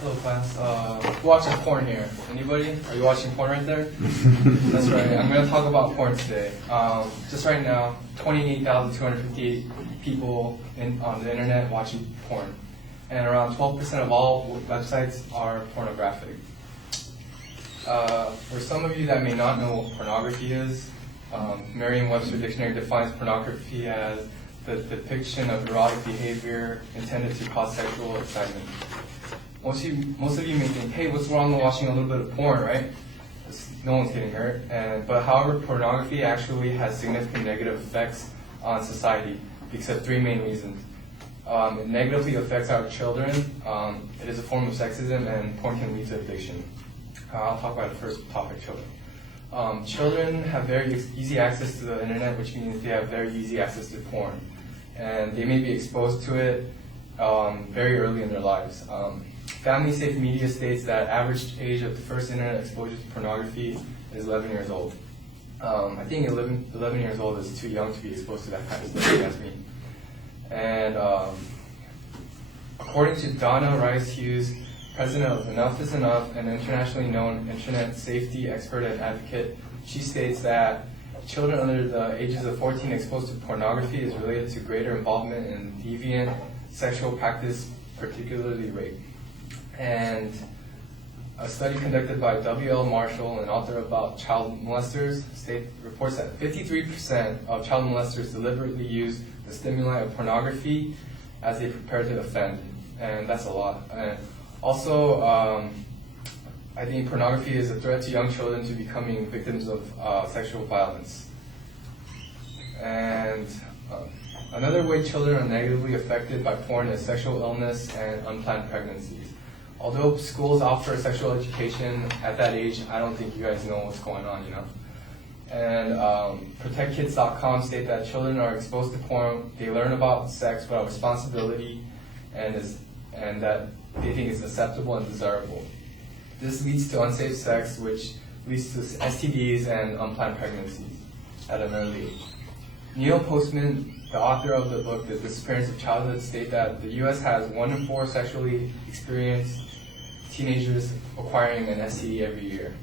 Hello class. Who watches porn here? Anybody? Are you watching porn right there? That's right. I'm going to talk about porn today. Just right now, 28,258 people on the internet watching porn. And around 12% of all websites are pornographic. For some of you that may not know what pornography is, Merriam-Webster Dictionary defines pornography as the depiction of erotic behavior intended to cause sexual excitement. Most of you may think, hey, what's wrong with watching a little bit of porn, right? No one's getting hurt. But however, pornography actually has significant negative effects on society because of three main reasons. It negatively affects our children, it is a form of sexism, and porn can lead to addiction. I'll talk about the first topic, children. Children have very easy access to the internet, which means they have very easy access to porn. And they may be exposed to it very early in their lives. Family Safe Media states that average age of the first internet exposure to pornography is 11 years old. I think 11 years old is too young to be exposed to that kind of stuff, that's me. And according to Donna Rice Hughes, president of Enough is Enough, an internationally known internet safety expert and advocate, she states that children under the ages of 14 exposed to pornography is related to greater involvement in deviant sexual practice, particularly rape. And a study conducted by W.L. Marshall, an author about child molesters, reports that 53% of child molesters deliberately use the stimuli of pornography as they prepare to offend, and that's a lot. And also, I think pornography is a threat to young children to becoming victims of sexual violence. And another way children are negatively affected by porn is sexual illness and unplanned pregnancies. Although schools offer sexual education at that age, I don't think you guys know what's going on, you know. And ProtectKids.com state that children are exposed to porn, they learn about sex without responsibility, and that they think it's acceptable and desirable. This leads to unsafe sex, which leads to STDs and unplanned pregnancies at an early age. Neil Postman, the author of the book, The Disappearance of Childhood, state that the U.S. has 1 in 4 sexually experienced teenagers acquiring an STD every year,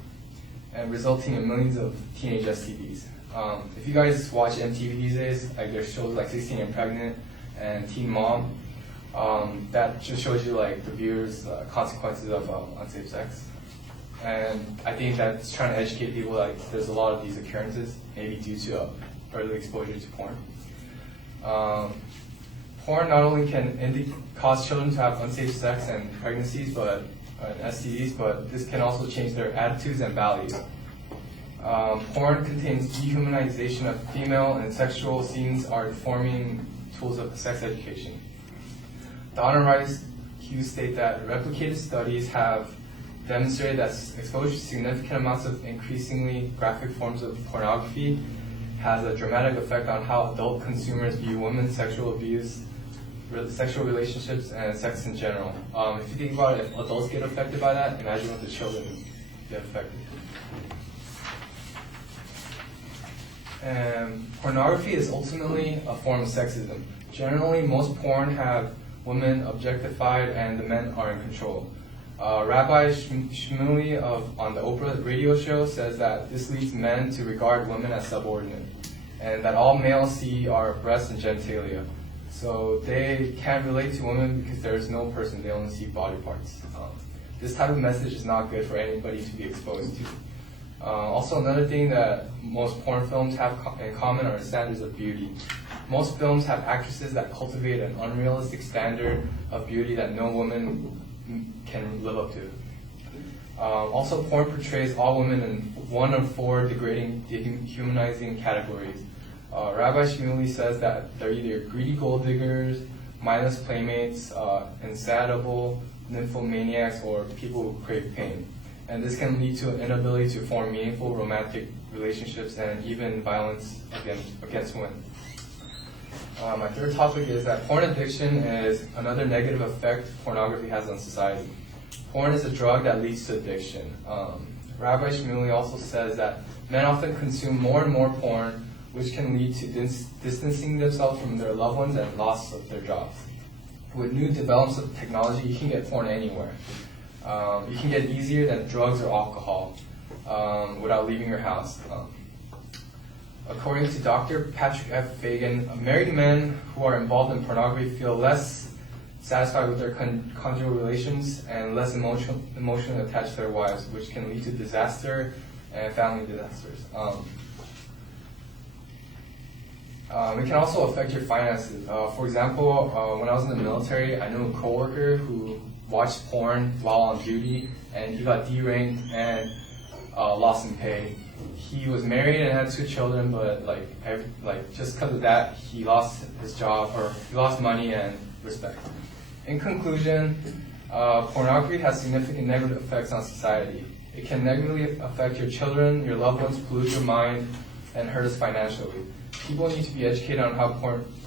and resulting in millions of teenage STDs. If you guys watch MTV these days, like there's shows like 16 and Pregnant and Teen Mom, that just shows you like the viewers' consequences of unsafe sex. And I think that's trying to educate people like there's a lot of these occurrences, maybe due to early exposure to porn. Porn not only can cause children to have unsafe sex and pregnancies, but STDs, but this can also change their attitudes and values. Porn contains dehumanization of female, and sexual scenes are informing tools of sex education. Donna Rice Hughes state that replicated studies have demonstrated that exposure to significant amounts of increasingly graphic forms of pornography has a dramatic effect on how adult consumers view women's sexual abuse, sexual relationships, and sex in general. If you think about it, if adults get affected by that, imagine what the children get affected. Pornography is ultimately a form of sexism. Generally, most porn have women objectified and the men are in control. Rabbi Shmuley on the Oprah radio show says that this leads men to regard women as subordinate, and that all males see are breasts and genitalia. So they can't relate to women because there is no person, they only see body parts. This type of message is not good for anybody to be exposed to. Also, another thing that most porn films have in common are standards of beauty. Most films have actresses that cultivate an unrealistic standard of beauty that no woman can live up to. Also, porn portrays all women in 1 of 4 degrading, dehumanizing categories. Rabbi Shmuley says that they're either greedy gold diggers, mindless playmates, insatiable nymphomaniacs, or people who crave pain. And this can lead to an inability to form meaningful romantic relationships and even violence against women. My third topic is that porn addiction is another negative effect pornography has on society. Porn is a drug that leads to addiction. Rabbi Shmuley also says that men often consume more and more porn, which can lead to distancing themselves from their loved ones and loss of their jobs. With new developments of technology, you can get porn anywhere. You can get easier than drugs or alcohol without leaving your house. According to Dr. Patrick F. Fagan, married men who are involved in pornography feel less satisfied with their conjugal relations and less emotionally attached to their wives, which can lead to disaster and family disasters. It can also affect your finances. For example, when I was in the military, I knew a coworker who watched porn while on duty, and he got deranked and lost in pay. He was married and had 2 children, but just because of that, he lost his job, or he lost money and respect. In conclusion, pornography has significant negative effects on society. It can negatively affect your children, your loved ones, pollute your mind, and hurt us financially. People need to be educated on how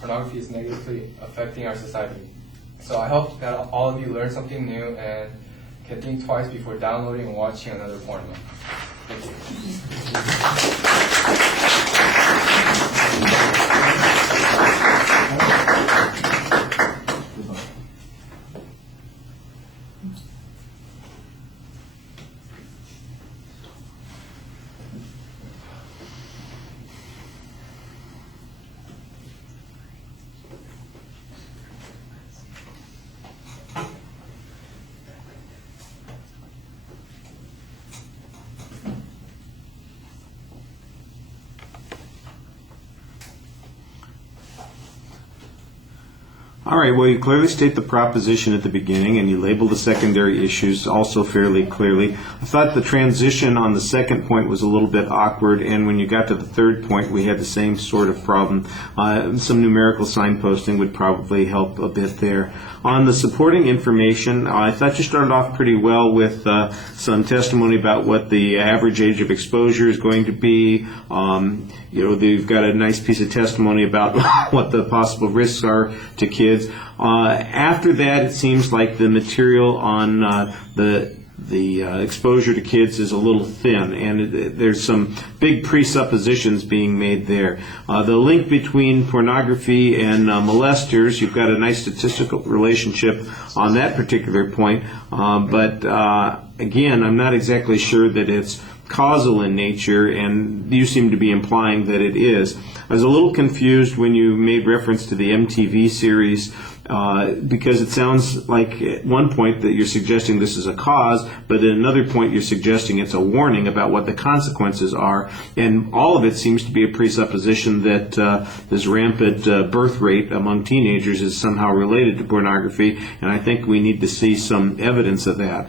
pornography is negatively affecting our society. So I hope that all of you learned something new and can think twice before downloading and watching another porno. Thank All right, well, you clearly state the proposition at the beginning, and you label the secondary issues also fairly clearly. I thought the transition on the second point was a little bit awkward, and when you got to the third point, we had the same sort of problem. Some numerical signposting would probably help a bit there. On the supporting information, I thought you started off pretty well with some testimony about what the average age of exposure is going to be. They've got a nice piece of testimony about what the possible risks are to kids. After that, it seems like the material on the exposure to kids is a little thin, and there's some big presuppositions being made there. The link between pornography and molesters, you've got a nice statistical relationship on that particular point, but again, I'm not exactly sure that it's causal in nature, and you seem to be implying that it is. I was a little confused when you made reference to the MTV series because it sounds like at one point that you're suggesting this is a cause, but at another point you're suggesting it's a warning about what the consequences are, and all of it seems to be a presupposition that this rampant birth rate among teenagers is somehow related to pornography, and I think we need to see some evidence of that.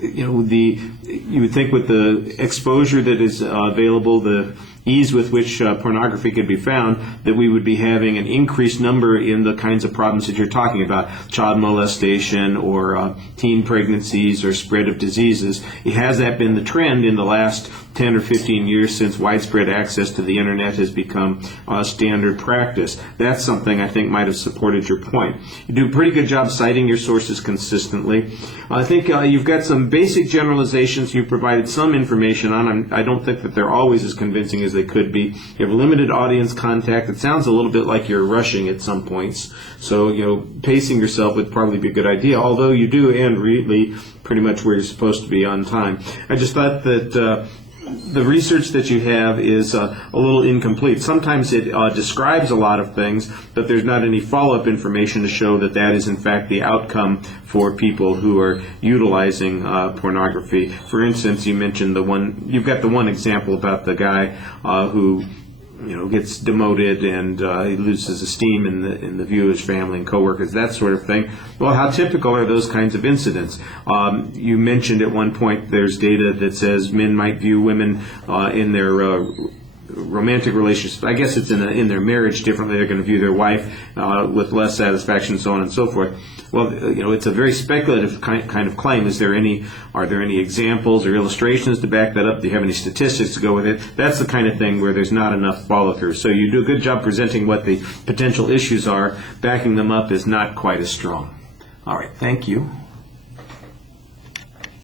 You would think with the exposure that is available, the ease with which pornography could be found, that we would be having an increased number in the kinds of problems that you're talking about, child molestation or teen pregnancies or spread of diseases. Has that been the trend in the last 10 or 15 years since widespread access to the internet has become standard practice? That's something I think might have supported your point. You do a pretty good job citing your sources consistently. I think you've got some basic generalizations you provided some information on. I don't think that they're always as convincing as they could be. You have limited audience contact. It sounds a little bit like you're rushing at some points. So, pacing yourself would probably be a good idea, although you do end really pretty much where you're supposed to be on time. I just thought that the research that you have is a little incomplete. Sometimes it describes a lot of things, but there's not any follow-up information to show that that is in fact the outcome for people who are utilizing pornography. For instance, you mentioned you've got the one example about the guy who gets demoted and he loses esteem in the view of his family and coworkers, that sort of thing. Well, how typical are those kinds of incidents? You mentioned at one point there's data that says men might view women in their romantic relationships, I guess it's in their marriage differently. They're going to view their wife with less satisfaction, so on and so forth. Well, it's a very speculative kind of claim. Are there any examples or illustrations to back that up? Do you have any statistics to go with it? That's the kind of thing where there's not enough follow-through. So you do a good job presenting what the potential issues are. Backing them up is not quite as strong. All right, thank you.